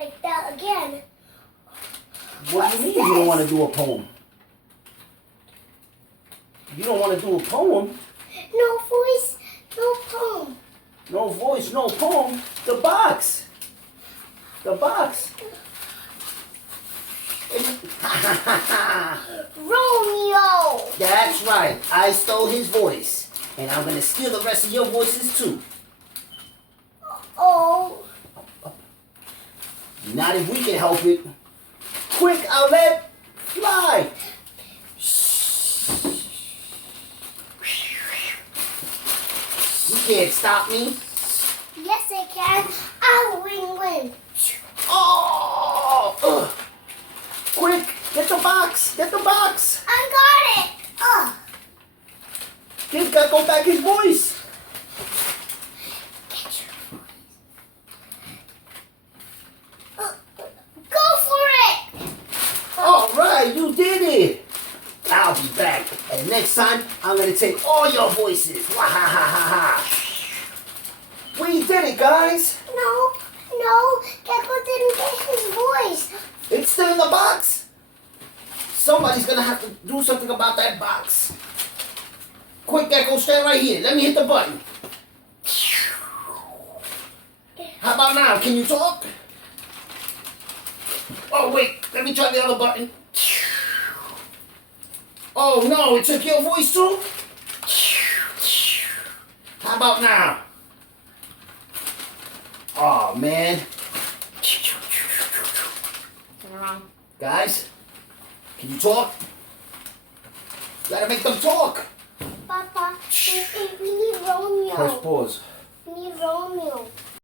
like that again. What do you mean you don't want to do a poem? You don't want to do a poem? No voice, no poem. No voice, no poem. The box. The box. Romeo. That's right. I stole his voice. And I'm going to steal the rest of your voices too. Oh. Not if we can help it. Quick, Outlet, fly. You can't stop me. Yes, I can. I'll win. Oh! Quick, get the box. Get the box. I got it. Give Gecko back his voice. Get your voice. Go for it. All right, you did it. I'll be back. And next time, I'm going to take all your voices. Wah ha ha ha ha. We did it, guys. No, Gecko didn't get his voice. It's still in the box. Somebody's going to have to do something about that box. Quick, Gecko, stand right here. Let me hit the button. How about now? Can you talk? Oh, wait. Let me try the other button. Oh, no. It took your voice, too? How about now? Oh, man. Guys, can you talk? Gotta make them talk. Papa, we need Romeo. Press pause. We need Romeo.